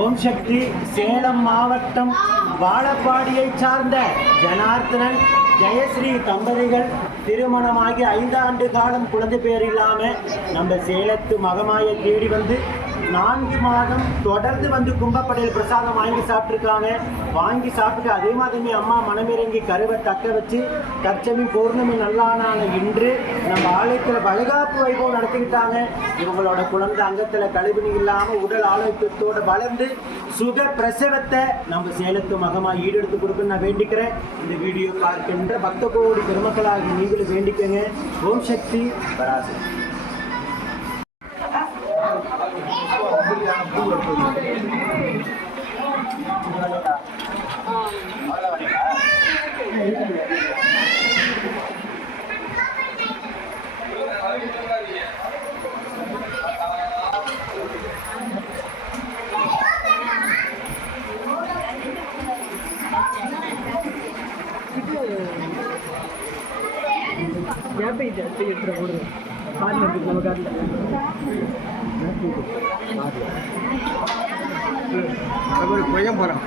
ஓம் சக்தி சேலம் மாவட்டம் வாழப்பாடியை சார்ந்த ஜனார்த்தனன் ஜெயஸ்ரீ தம்பதிகள் திருமணமாகி 5 ஆண்டு காலம் குழந்தை பேர் இல்லாமல் நம்ம சேலத்து மகமாயை தேடி வந்து 4 மாதம் தொடர்ந்து வந்து கும்பப்படையில் பிரசாதம் வாங்கி சாப்பிட்ருக்காங்க. வாங்கி சாப்பிட்டு அதே மாதிரிமே அம்மா மனமிறங்கி கருவை தக்க வச்சு தற்சமி பௌர்ணமி நல்லானான இன்று நம்ம ஆலயத்தில் வளைகாப்பு வைபவம் நடத்திக்கிட்டாங்க. இவங்களோட குழந்தை அங்கத்தில் கழிவுணி இல்லாமல் உடல் ஆரோக்கியத்தோடு வளர்ந்து சுக பிரசவத்தை நம்ம சேலத்து மகமாக ஈடெடுத்து கொடுக்குன்னு நான் வேண்டிக்கிறேன். இந்த வீடியோ பார்க்கின்ற பக்த கோடி பெருமக்களாகி நீங்களும் வேண்டிக்கங்க. ஓம் சக்தி பராசக்தி. பையன் போறான்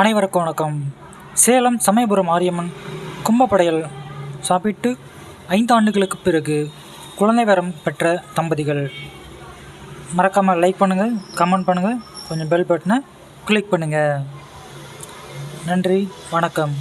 அனைவருக்கும் வணக்கம். சேலம் சமயபுரம் மாரியம்மன் கும்பப்படையல் சாப்பிட்டு 5 ஆண்டுகளுக்கு பிறகு குழந்தை வரம் பெற்ற தம்பதிகள். மறக்காமல் லைக் பண்ணுங்கள், கமெண்ட் பண்ணுங்கள், கொஞ்சம் பெல் பட்டனை கிளிக் பண்ணுங்கள். நன்றி, வணக்கம்.